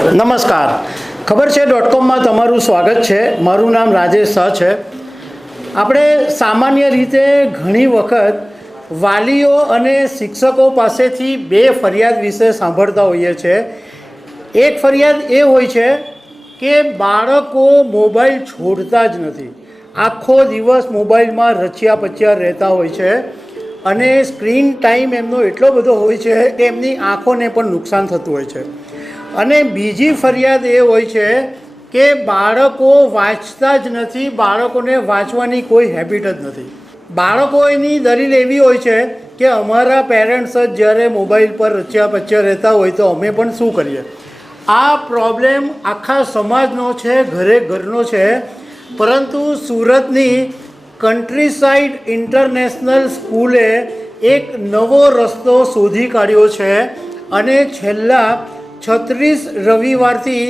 નમસ્કાર, ખબર છે .comમાં તમારું સ્વાગત છે. મારું નામ રાજેશ શાહ છે. આપણે સામાન્ય રીતે ઘણી વખત વાલીઓ અને શિક્ષકો પાસેથી બે ફરિયાદ વિશે સાંભળતા હોઈએ છીએ. એક ફરિયાદ એ હોય છે કે બાળકો મોબાઈલ છોડતા જ નથી, આખો દિવસ મોબાઈલમાં રચ્યા પચ્યા રહેતા હોય છે અને સ્ક્રીન ટાઈમ એમનો એટલો બધો હોય છે કે એમની આંખોને પણ નુકસાન થતું હોય છે. અને બીજી ફરિયાદ એ હોય છે કે બાળકો વાંચતા જ નથી, બાળકોને વાંચવાની કોઈ હેબિટ જ નથી. બાળકોની દલીલ એવી હોય છે કે અમારા પેરેન્ટ્સ જ જ્યારે મોબાઈલ પર રચ્યા પચ્યા રહેતા હોય તો અમે પણ શું કરીએ. આ પ્રોબ્લેમ આખા સમાજનો છે, ઘરે ઘરનો છે. પરંતુ સુરતની કન્ટ્રી સાઇડ ઇન્ટરનેશનલ સ્કૂલે એક નવો રસ્તો શોધી કાઢ્યો છે અને છેલ્લા 36 રવિવારથી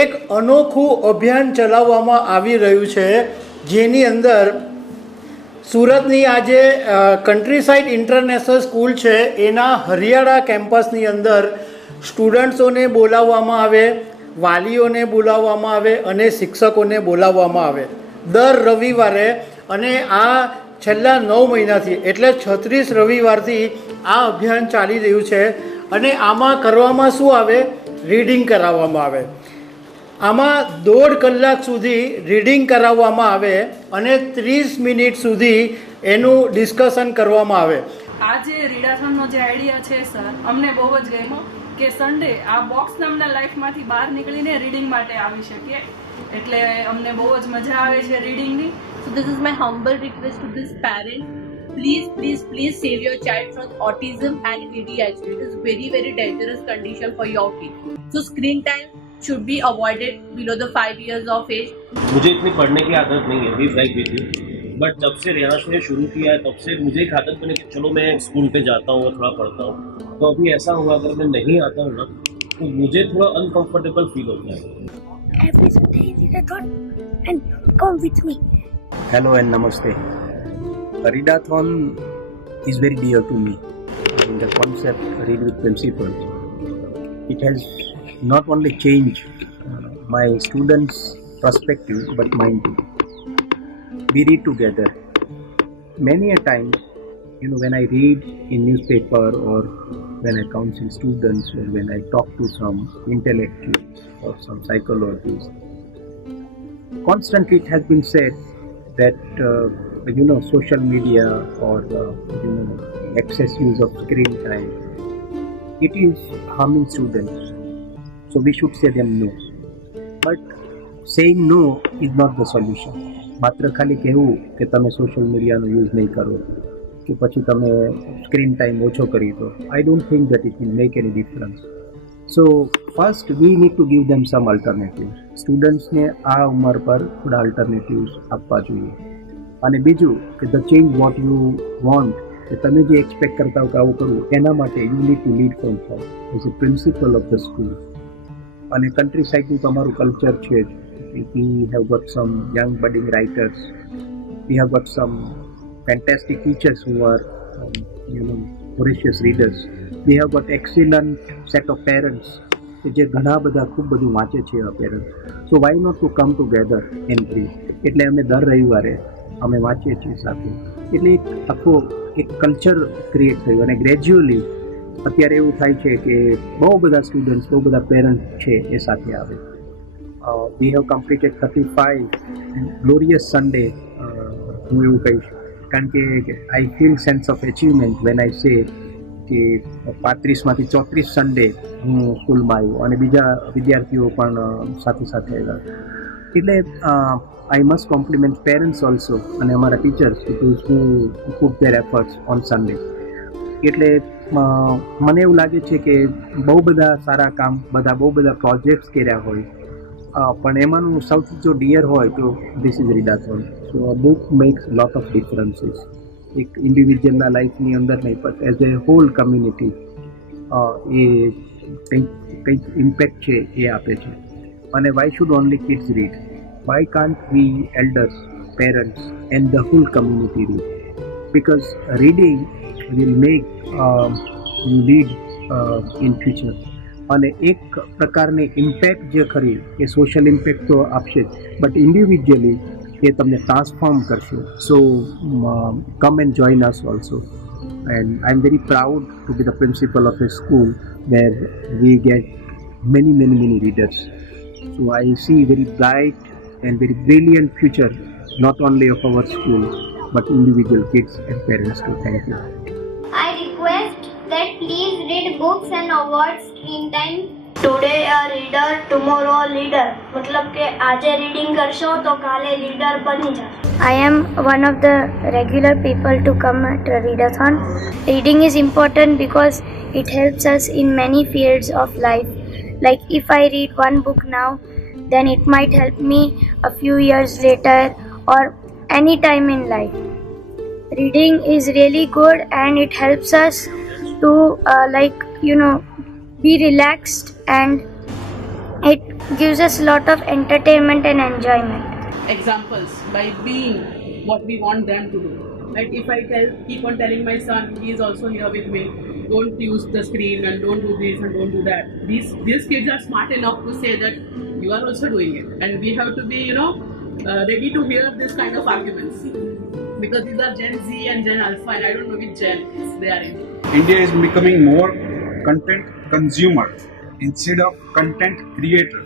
એક અનોખું અભિયાન ચલાવવામાં આવી રહ્યું છે, જેની અંદર સુરતની આ જે કન્ટ્રી સાઇડ ઇન્ટરનેશનલ સ્કૂલ છે એના હરિયાળા કેમ્પસની અંદર સ્ટુડન્ટ્સોને બોલાવવામાં આવે, વાલીઓને બોલાવવામાં આવે અને શિક્ષકોને બોલાવવામાં આવે દર રવિવારે. અને આ છેલ્લા 9 મહિનાથી એટલે 36 રવિવારથી આ અભિયાન ચાલી રહ્યું છે. અને આમાં કરવામાં શું આવે, રીડિંગ કરાવવામાં આવે. આમાં 1.5 કલાક સુધી રીડિંગ કરાવવામાં આવે અને 30 મિનિટ સુધી એનું ડિસ્કશન કરવામાં આવે. આ જે રીડાથોનનો જે આઈડિયા છે સર, અમને બહુ જ ગમ્યો કે સન્ડે આ બોક્સ નામના લાઈફમાંથી બહાર નીકળીને રીડિંગ માટે આવી શકીએ, એટલે અમને બહુ જ મજા આવે છે રીડિંગની. So this is my humble request to this parent. Please save your child from autism and ADHD. It is very dangerous condition for your kid. So screen time should be avoided below the 5 years of age. मुझे इतनी पढ़ने की आदत नहीं है, भी Frank with you, but जब से रियाज ने शुरू किया है तब से मुझे एक आदत बनी कि चलो मैं स्कूल पे जाता हूँ और थोड़ा पढ़ता हूँ. तो अभी ऐसा हुआ अगर मैं नहीं आता हूँ ना तो मुझे थोड़ा अनकंफर्टेबल फील होता है. Every Sunday is readathon and come with me. Hello and namaste. Readathon is very dear to me. And the concept Read with Principles, it has not only changed my students' perspective but mine too. We read together. Many a time, when I read in newspaper or when I counsel students or when I talk to some intellectuals or some psychologists, constantly it has been said that social media or excess use of screen time, it is harming students, so we should say them no. But saying no is not the solution. માત્ર ખાલી કહેવું કે તમે સોશિયલ મીડિયાનો યુઝ નહીં કરો કે પછી તમે સ્ક્રીન ટાઈમ ઓછો કરી દો, I don't think that it will make any difference. So first we need to give them some alternatives. સ્ટુડન્ટ્સને આ ઉંમર પર થોડા alternatives આપવા જોઈએ. અને બીજું કે the change what you want, કે તમે જે એક્સપેક્ટ કરતા હો કે આવું કરવું, એના માટે you need to lead from home as a principal of the school. અને કન્ટ્રી સાઇડનું તમારું કલ્ચર છે જ. We have got some young budding writers. We have got some fantastic teachers who are, voracious readers. We have got excellent set of parents જે ઘણા બધા ખૂબ બધું વાંચે છે એવા parents. So why not to come together and read. એટલે અમે દર રવિવારે અમે વાંચીએ છીએ સાથે. એટલે એક આખો એક કલ્ચર ક્રિએટ થયું અને ગ્રેજ્યુઅલી અત્યારે એવું થાય છે કે બહુ બધા સ્ટુડન્ટ્સ, બહુ બધા પેરેન્ટ્સ છે એ સાથે આવે. We have completed 35 glorious Sunday, હું એવું કહીશ, કારણ કે I feel sense of achievement when I સે કે 35માંથી 34 સન્ડે હું સ્કૂલમાં આવ્યો અને બીજા વિદ્યાર્થીઓ પણ સાથે આવ્યા. એટલે I must compliment parents also અને અમારા ટીચર્સ હુ put there efforts on Sunday. એટલે મને એવું લાગે છે કે બહુ બધા સારા કામ, બહુ બધા પ્રોજેક્ટ્સ કર્યા હોય, પણ એમાંનું સૌથી જો ડિયર હોય તો this is readathon. So a book makes lot of differences. એક ઇન્ડિવિજ્યુઅલના લાઈફની અંદર નહીં પણ એઝ એ હોલ કમ્યુનિટી એ કંઈક ઇમ્પેક્ટ છે એ આપે છે. અને why should only kids read? Why can't we elders, parents and the whole community read? Because reading will make you lead in future. અને એક પ્રકારની ઇમ્પેક્ટ જે ખરી એ સોશિયલ ઇમ્પેક્ટ તો આપશે જ, બટ ઇન્ડિવિજ્યુઅલી એ તમને ટ્રાન્સફોર્મ કરશે. So come and join us also. And I'm very proud to be the principal of a school where we get many readers. So I see very bright and very brilliant future, not only of our school, but individual kids and parents too. Thank you. I request that please read books and avoid screen time. Today a reader, tomorrow a leader. मतलब के आज reading करशो तो काले leader बनी जा. I am one of the regular people to come at a readathon. Reading is important because it helps us in many fields of life. Like if I read one book now, then it might help me a few years later or any time in life. Reading is really good and it helps us to be relaxed, and it gives us a lot of entertainment and enjoyment. Examples by being what we want them to do. Like if I keep on telling my son, he is also here with me, don't use the screen and don't do this and don't do that. These kids are smart enough to say that you are also doing it, and we have to be ready to hear this kind of arguments, because these are Gen Z and Gen Alpha, and I don't know which Gen they are in. India is becoming more content consumer instead of content creator.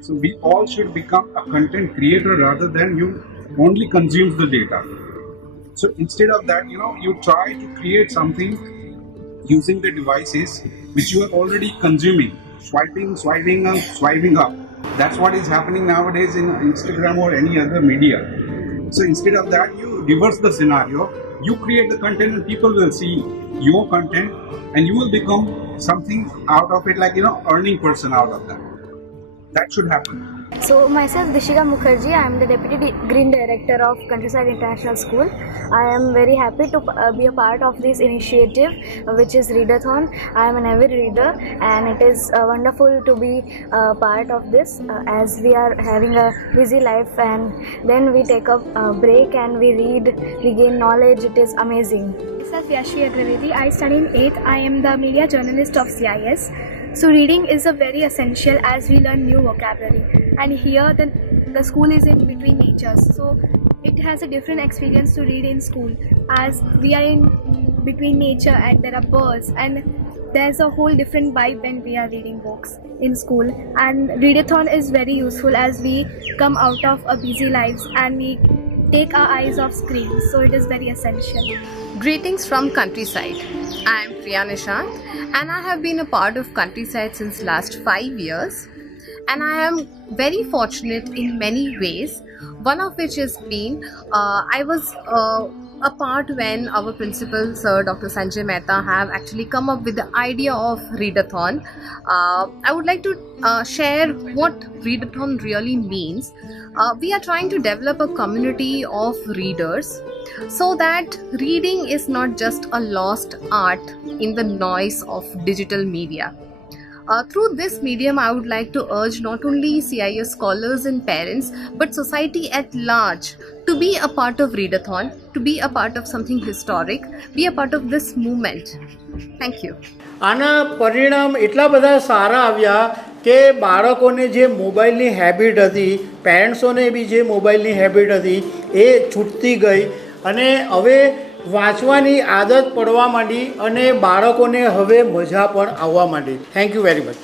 So we all should become a content creator rather than you only consume the data. So instead of that, you try to create something using the devices which you are already consuming, swiping up. That's what is happening nowadays in Instagram or any other media. So instead of that, you reverse the scenario. You create the content and people will see your content, and you will become something out of it, like earning person out of that. That should happen. So myself Dishika Mukherjee, I am the Deputy Green Director of Countryside International School. I am very happy to be a part of this initiative, which is Readathon. I am an avid reader, and it is wonderful to be part of this, as we are having a busy life, and then we take a break and we read, we gain knowledge. It is amazing. Myself Yashvi Agrawedi. I study in 8th. I am the media journalist of CIS. So reading is a very essential as we learn new vocabulary, and here the school is in between natures, so it has a different experience to read in school, as we are in between nature and there are birds, and there's a whole different vibe when we are reading books in school. And Readathon is very useful as we come out of our busy lives and we take our eyes off screens, so it is very essential. Greetings from Countryside. I am Priya Nishant, and I have been a part of Countryside since last 5 years, and I am very fortunate in many ways, one of which has been I was a part when our principal sir Dr. Sanjay Mehta have actually come up with the idea of Readathon. I would like to share what Readathon really means. We are trying to develop a community of readers, so that reading is not just a lost art in the noise of digital media. Through this medium, I would like to urge not only CIS scholars and parents, but society at large to be a part of Readathon, to be a part of something historic, be a part of this movement. Thank you. આના પરિણામ એટલા બધા સારા આવ્યા કે બાળકોને જે મોબાઈલની હેબિટ હતી, પેરેન્ટ્સોને બી જે મોબાઈલની હેબિટ હતી એ છૂટતી ગઈ, અને હવે વાંચવાની આદત પડવા માંડી, અને બાળકોને હવે મજા પણ આવવા માંડી. Thank you very much.